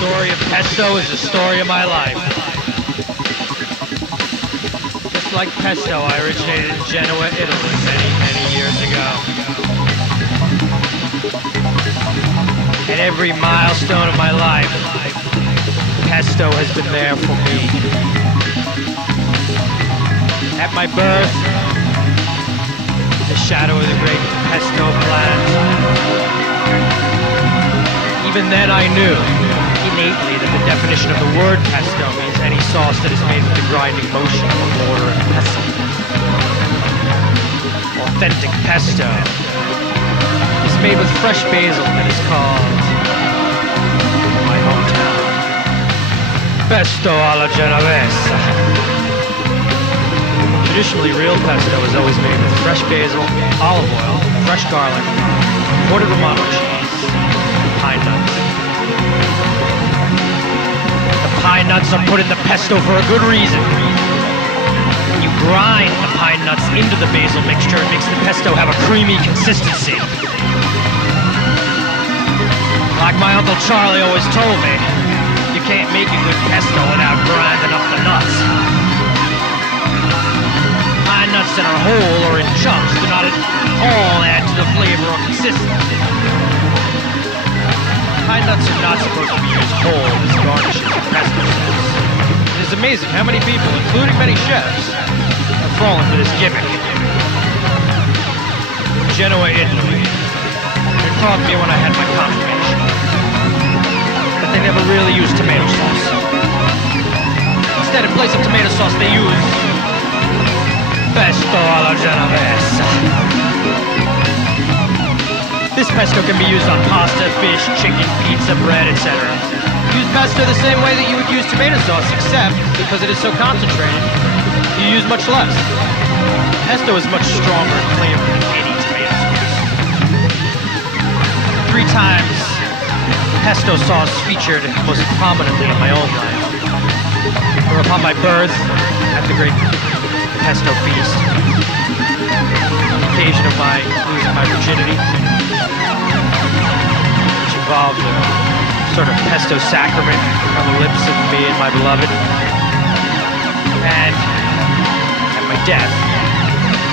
story of pesto is the story of my life. Just like pesto, I originated in Genoa, Italy, many years ago. At every milestone of my life, pesto has been there for me. At my birth, the shadow of the great pesto plant. Even then I knew, innately, that the definition of the word pesto means any sauce that is made with the grinding motion of a mortar and pestle. Authentic pesto is made with fresh basil that is called, in my hometown, pesto alla genovese. Traditionally, real pesto is always made with fresh basil, olive oil, fresh garlic, quartered Romano cheese, and pine nuts. The pine nuts are put in the pesto for a good reason. When you grind the pine nuts into the basil mixture, it makes the pesto have a creamy consistency. Like my Uncle Charlie always told me, you can't make a good pesto without grinding up the nuts. Pine nuts that are whole or in chunks do not at all add to the flavor or consistency. Pine nuts are not supposed to be used whole as garnishes in pesto sauce. It is amazing how many people, including many chefs, have fallen for this gimmick. Genoa, Italy. It taught me when I had my confirmation that they never really use tomato sauce. Instead, in place of tomato sauce, they use pesto alla genovese. This pesto can be used on pasta, fish, chicken, pizza, bread, etc. Use pesto the same way that you would use tomato sauce, except because it is so concentrated, you use much less. Pesto is much stronger in flavor than any tomato sauce. 3 times pesto sauce featured most prominently in my own life were upon my birth at the great pesto feast, the occasion of my losing my virginity, which involved a sort of pesto sacrament on the lips of me and my beloved, and at my death,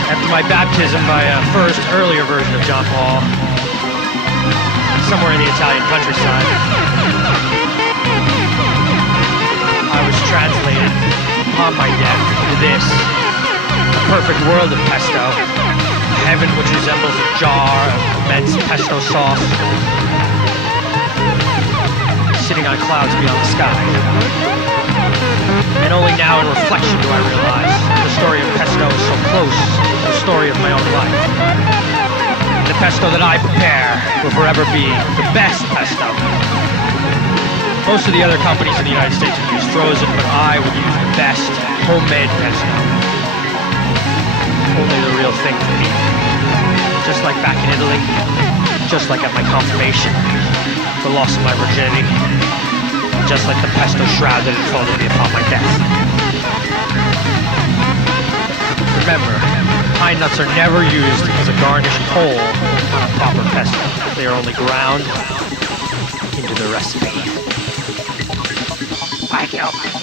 after my baptism by a first, earlier version of John Paul, somewhere in the Italian countryside, I was translated upon my death into this, the perfect world of pesto, heaven which resembles a jar of immense pesto sauce, sitting on clouds beyond the sky. And only now in reflection do I realize the story of pesto is so close to the story of my own life. The pesto that I prepare will forever be the best pesto. Most of the other companies in the United States would use frozen, but I would use the best homemade pesto. Only the real thing for me. Just like back in Italy, just like at my confirmation, the loss of my virginity, just like the pesto shroud that enfolded me upon my death. Remember, pine nuts are never used as a garnish whole on a proper pesto. They are only ground into the recipe. Thank you.